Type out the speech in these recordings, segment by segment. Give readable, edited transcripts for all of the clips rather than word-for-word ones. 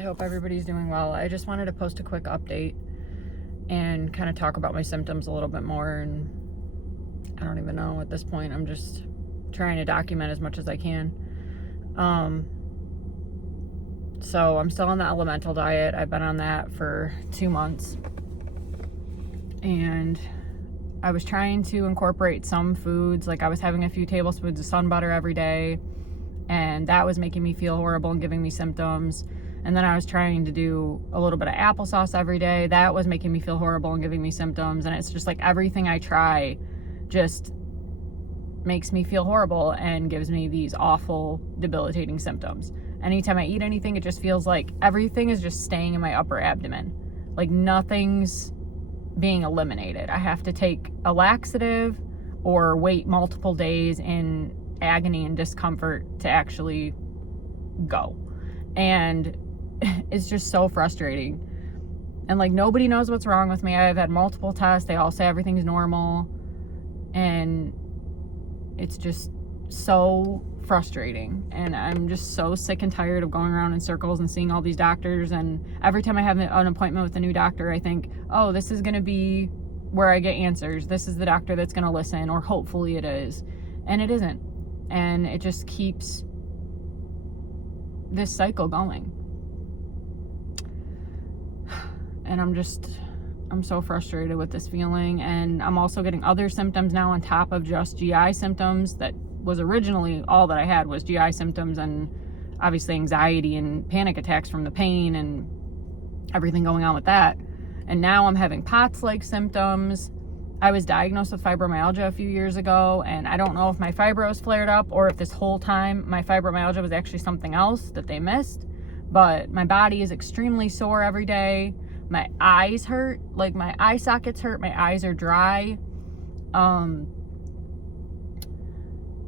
I hope everybody's doing well. I just wanted to post a quick update and kind of talk about my symptoms a little bit more. And I don't even know at this point. I'm just trying to document as much as I can. So I'm still on the elemental diet. I've been on that for 2 months. And I was trying to incorporate some foods. Like I was having a few tablespoons of sun butter every day. And that was making me feel horrible and giving me symptoms. And then I was trying to do a little bit of applesauce every day. That was making me feel horrible and giving me symptoms. And it's just like everything I try just makes me feel horrible and gives me these awful, debilitating symptoms. Anytime I eat anything, it just feels like everything is just staying in my upper abdomen. Like nothing's being eliminated. I have to take a laxative or wait multiple days in agony and discomfort to actually go. And it's just so frustrating. And like nobody knows what's wrong with me. I've had multiple tests. They all say everything's normal. And it's just so frustrating. And I'm just so sick and tired of going around in circles and seeing all these doctors. And every time I have an appointment with a new doctor, I think, oh, this is going to be where I get answers. This is the doctor that's going to listen, or hopefully it is. And it isn't. And it just keeps this cycle going. And I'm so frustrated with this feeling. And I'm also getting other symptoms now on top of just GI symptoms. That was originally all that I had was GI symptoms, and obviously anxiety and panic attacks from the pain and everything going on with that. And now I'm having POTS-like symptoms. I was diagnosed with fibromyalgia a few years ago, and I don't know if my fibros flared up or if this whole time my fibromyalgia was actually something else that they missed. But my body is extremely sore every day. My eyes hurt, like my eye sockets hurt, my eyes are dry.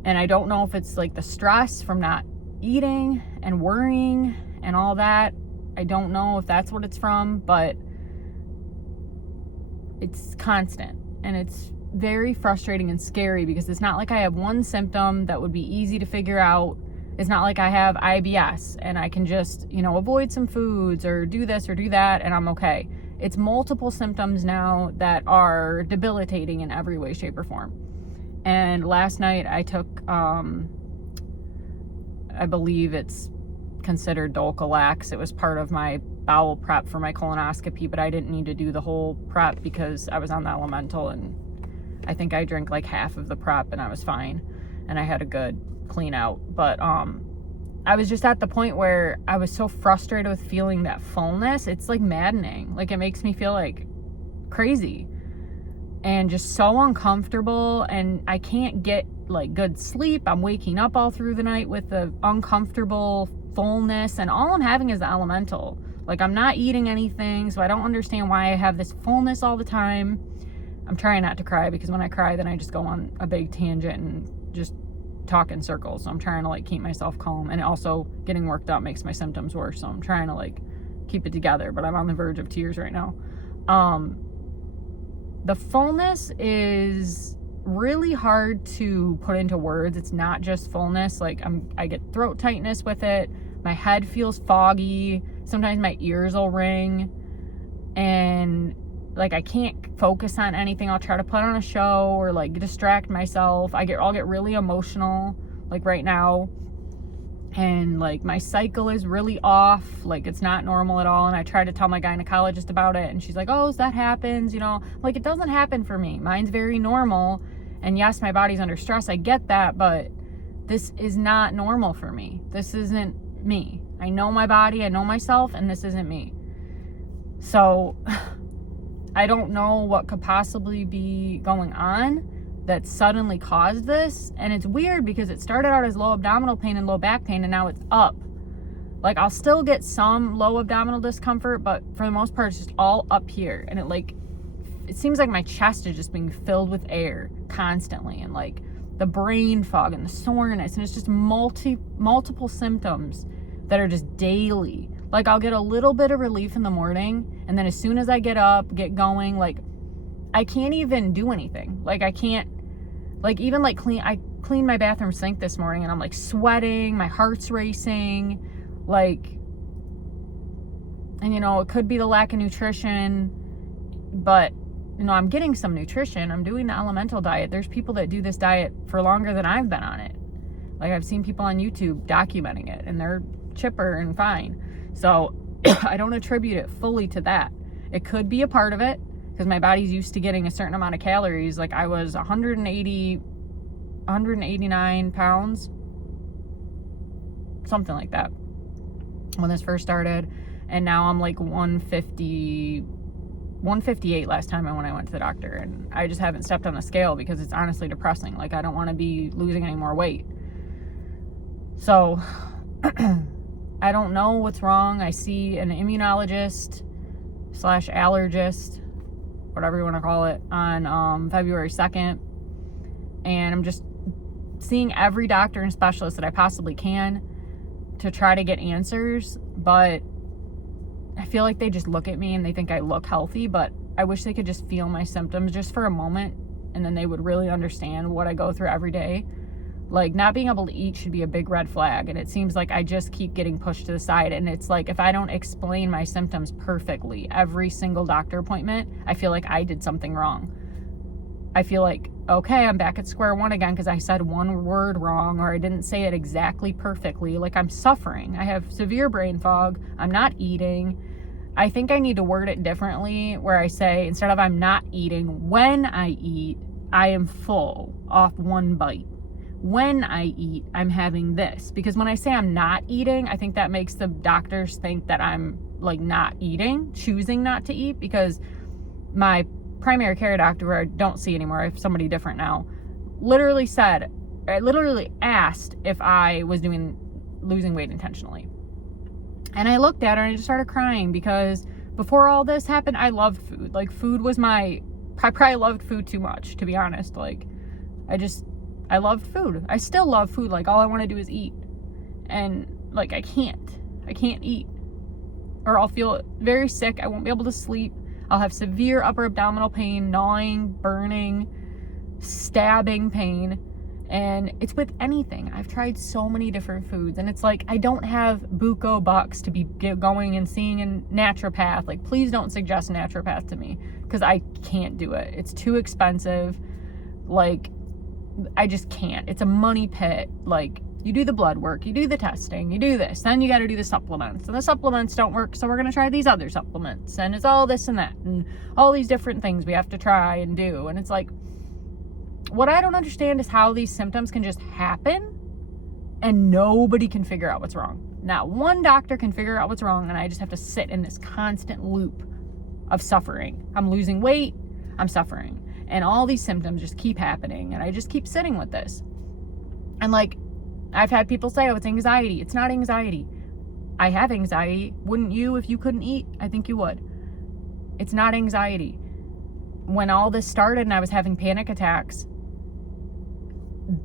And I don't know if it's like the stress from not eating and worrying and all that. I don't know if that's what it's from, but it's constant. And it's very frustrating and scary because it's not like I have one symptom that would be easy to figure out. It's not like I have IBS and I can just, avoid some foods or do this or do that and I'm okay. It's multiple symptoms now that are debilitating in every way, shape, or form. And last night I took, I believe it's considered Dulcolax. It was part of my bowel prep for my colonoscopy, but I didn't need to do the whole prep because I was on the elemental, and I think I drank like half of the prep and I was fine. And I had a good clean out. But I was just at the point where I was so frustrated with feeling that fullness. It's like maddening. Like it makes me feel like crazy and just so uncomfortable, and I can't get like good sleep. I'm waking up all through the night with the uncomfortable fullness, and all I'm having is the elemental. Like I'm not eating anything, so I don't understand why I have this fullness all the time. I'm trying not to cry because when I cry, then I just go on a big tangent and just talk in circles. So I'm trying to like keep myself calm, and also getting worked up makes my symptoms worse. So I'm trying to like keep it together, but I'm on the verge of tears right now. The fullness is really hard to put into words. It's not just fullness. Like I get throat tightness with it. My head feels foggy. Sometimes my ears will ring, and like I can't focus on anything. I'll try to put on a show or like distract myself. I'll get really emotional like right now, and like my cycle is really off. Like it's not normal at all. And I try to tell my gynecologist about it, and she's like, oh, that happens, like it doesn't happen for me. Mine's very normal. And yes, my body's under stress. I get that, but this is not normal for me. This isn't me. I know my body, I know myself, and this isn't me. So I don't know what could possibly be going on that suddenly caused this. And it's weird because it started out as low abdominal pain and low back pain, and now it's up. Like I'll still get some low abdominal discomfort, but for the most part, it's just all up here. And it seems like my chest is just being filled with air constantly, and like the brain fog and the soreness, and it's just multiple symptoms that are just daily. Like I'll get a little bit of relief in the morning, and then as soon as I get up, get going, like I can't even do anything. Like I can't, like even like I cleaned my bathroom sink this morning, and I'm like sweating, my heart's racing, like And, it could be the lack of nutrition, but, I'm getting some nutrition. I'm doing the elemental diet. There's people that do this diet for longer than I've been on it. Like, I've seen people on YouTube documenting it, and they're chipper and fine. So I don't attribute it fully to that. It could be a part of it, because my body's used to getting a certain amount of calories. Like, I was 189 pounds, something like that, when this first started. And now I'm like 158 last time when I went to the doctor. And I just haven't stepped on the scale because it's honestly depressing. Like, I don't want to be losing any more weight. So I don't know what's wrong. I see an immunologist / allergist, whatever you want to call it, on February 2nd. And I'm just seeing every doctor and specialist that I possibly can to try to get answers. But I feel like they just look at me and they think I look healthy, but I wish they could just feel my symptoms just for a moment, and then they would really understand what I go through every day. Like, not being able to eat should be a big red flag, and it seems like I just keep getting pushed to the side. And it's like, if I don't explain my symptoms perfectly every single doctor appointment, I feel like I did something wrong. I feel like, okay, I'm back at square one again because I said one word wrong, or I didn't say it exactly perfectly. Like, I'm suffering. I have severe brain fog. I'm not eating. I think I need to word it differently, where I say, instead of I'm not eating, when I eat, I am full off one bite. When I eat, I'm having this. Because when I say I'm not eating, I think that makes the doctors think that I'm like not eating, choosing not to eat. Because my primary care doctor, where I don't see anymore, I have somebody different now, literally asked if I was losing weight intentionally. And I looked at her and I just started crying, because before all this happened, I loved food. Like, food was I probably loved food too much, to be honest. Like, I loved food. I still love food. Like, all I want to do is eat. And like, I can't eat, or I'll feel very sick. I won't be able to sleep. I'll have severe upper abdominal pain, gnawing, burning, stabbing pain. And it's with anything. I've tried so many different foods, and it's like, I don't have buco bucks to be going and seeing a naturopath. Like, please don't suggest a naturopath to me, because I can't do it. It's too expensive. Like, I just can't. It's a money pit. Like, you do the blood work, you do the testing, you do this, then you got to do the supplements, and the supplements don't work, so we're going to try these other supplements, and it's all this and that, and all these different things we have to try and do. And it's like, what I don't understand is how these symptoms can just happen and nobody can figure out what's wrong. Not one doctor can figure out what's wrong, and I just have to sit in this constant loop of suffering. I'm losing weight, I'm suffering, and all these symptoms just keep happening, and I just keep sitting with this. And like, I've had people say, oh, it's anxiety. It's not anxiety. I have anxiety. Wouldn't you if you couldn't eat? I think you would. It's not anxiety. When all this started and I was having panic attacks,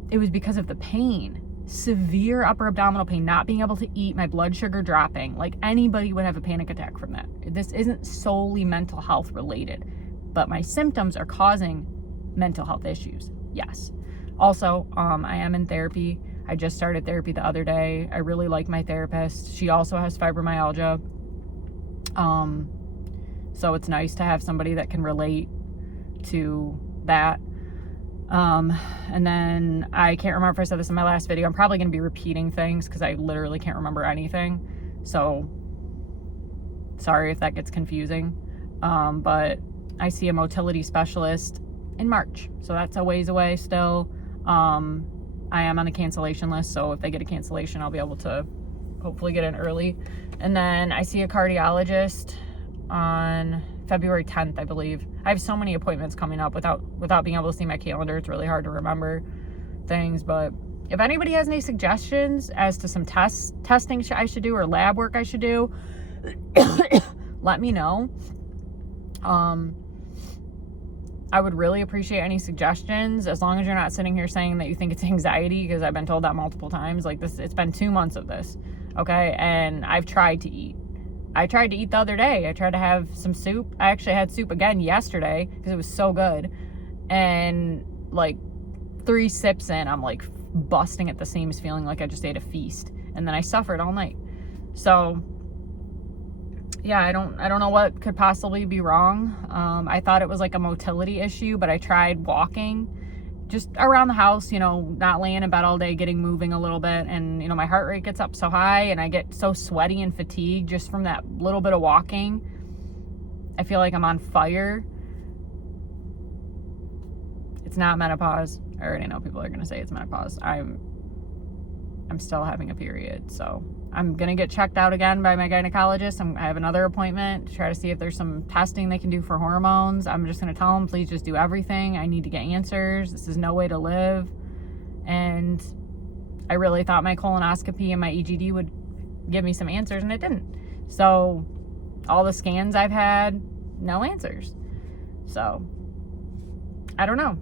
it was because of the pain. Severe upper abdominal pain, not being able to eat, my blood sugar dropping. Like, anybody would have a panic attack from that. This isn't solely mental health related, but my symptoms are causing mental health issues. Yes. Also, I am in therapy. I just started therapy the other day. I really like my therapist. She also has fibromyalgia. So it's nice to have somebody that can relate to that. And then I can't remember if I said this in my last video. I'm probably going to be repeating things because I literally can't remember anything. So sorry if that gets confusing. But I see a motility specialist in March. So that's a ways away still. I am on the cancellation list, so if they get a cancellation, I'll be able to hopefully get in early. And then I see a cardiologist on February 10th, I believe. I have so many appointments coming up without being able to see my calendar. It's really hard to remember things. But if anybody has any suggestions as to some testing I should do, or lab work I should do, let me know. I would really appreciate any suggestions, as long as you're not sitting here saying that you think it's anxiety, because I've been told that multiple times. Like, this, it's been 2 months of this, okay? And I've tried to eat. I tried to eat the other day. I tried to have some soup. I actually had soup again yesterday because it was so good. And like 3 sips in, I'm like busting at the seams, feeling like I just ate a feast. And then I suffered all night. So yeah, I don't know what could possibly be wrong. I thought it was like a motility issue, but I tried walking just around the house, you know, not laying in bed all day, getting moving a little bit. And, you know, my heart rate gets up so high and I get so sweaty and fatigued just from that little bit of walking. I feel like I'm on fire. It's not menopause. I already know people are going to say it's menopause. I'm still having a period. So I'm going to get checked out again by my gynecologist. I have another appointment to try to see if there's some testing they can do for hormones. I'm just going to tell them, please just do everything. I need to get answers. This is no way to live. And I really thought my colonoscopy and my EGD would give me some answers, and it didn't. So all the scans I've had, no answers. So I don't know.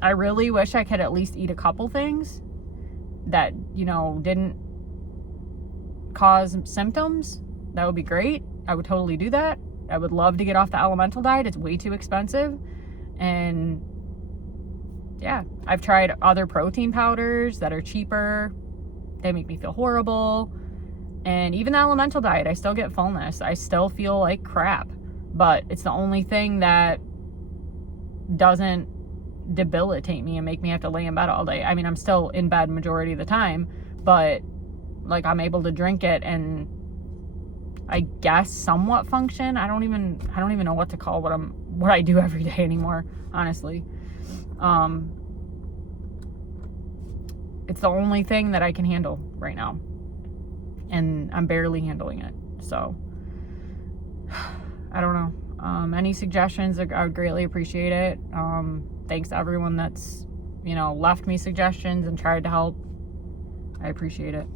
I really wish I could at least eat a couple things that, you know, didn't cause symptoms. That would be great. I would totally do that. I would love to get off the elemental diet. It's way too expensive. And yeah, I've tried other protein powders that are cheaper. They make me feel horrible. And even the elemental diet, I still get fullness. I still feel like crap. But it's the only thing that doesn't debilitate me and make me have to lay in bed all day. I mean, I'm still in bed majority of the time, but like I'm able to drink it and I guess somewhat function. I don't even know what to call what I do every day anymore, honestly. It's the only thing that I can handle right now, and I'm barely handling it. So I don't know. Any suggestions, I would greatly appreciate it. Thanks to everyone that's, you know, left me suggestions and tried to help. I appreciate it.